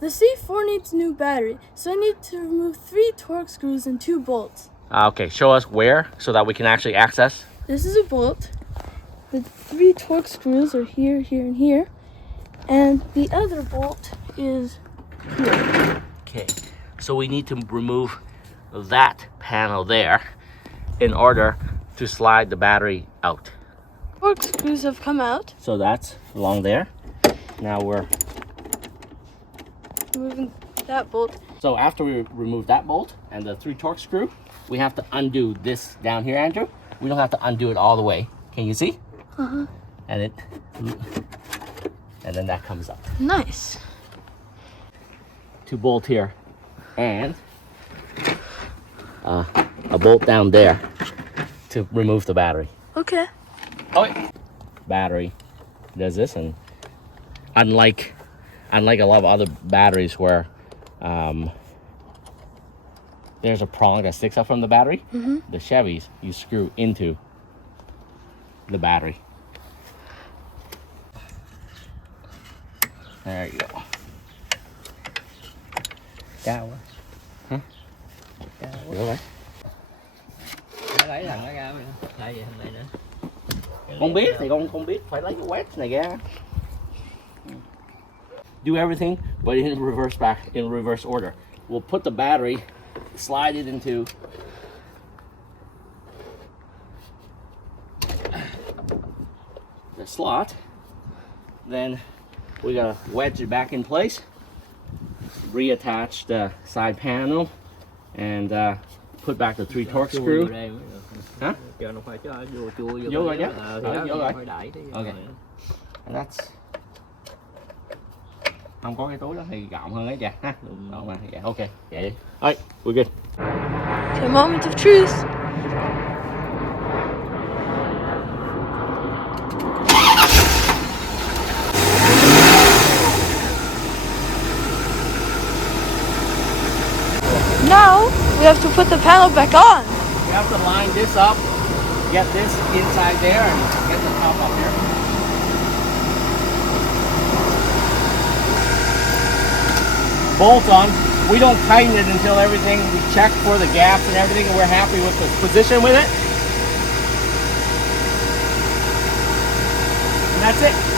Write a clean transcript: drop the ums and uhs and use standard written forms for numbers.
The C4 needs a new battery, so I need to remove 3 torque screws and 2 bolts. Okay, show us where so that we can actually access. This is a bolt. The 3 torque screws are here, here, and here. And the other bolt is here. Okay, so we need to remove that panel there in order to slide the battery out. Torque screws have come out. So that's along there. Now we're Removing that bolt. So after we remove that bolt and the 3 torque screw, we have to undo this down here, Andrew. We don't have to undo it all the way. Can you see? Uh-huh. And then that comes up. Nice. 2 bolt here and a bolt down there to remove the battery. Okay. Okay. Battery does this, and unlike a lot of other batteries where there's a prong that sticks up from the battery, the Chevys you screw into the battery. There you go. Cao quá. Hả? Cao quá. Được rồi. Lấy thằng nó ra lại vậy thằng này nữa. Con biết thì con biết phải lấy cái wedge này ra. Do everything, but in reverse order. We'll put the battery, slide it into the slot. Then we gotta wedge it back in place, reattach the side panel, and put back the 3 torque screw. Hả? Giờ nó phải cho vô chua vô. Vô rồi chứ. Vô rồi. phải đẩy tí. Okay. And that's không có cái túi đó thì gọn hơn đấy cha ha. Đúng mà. Yeah, okay. Vậy. Alright, we're good. Okay, moment of truth. Now we have to put the panel back on. We have to line this up, get this inside there, and get the top up here. Bolt on. We don't tighten it until everything, we check for the gaps and everything, and we're happy with the position with it. And that's it.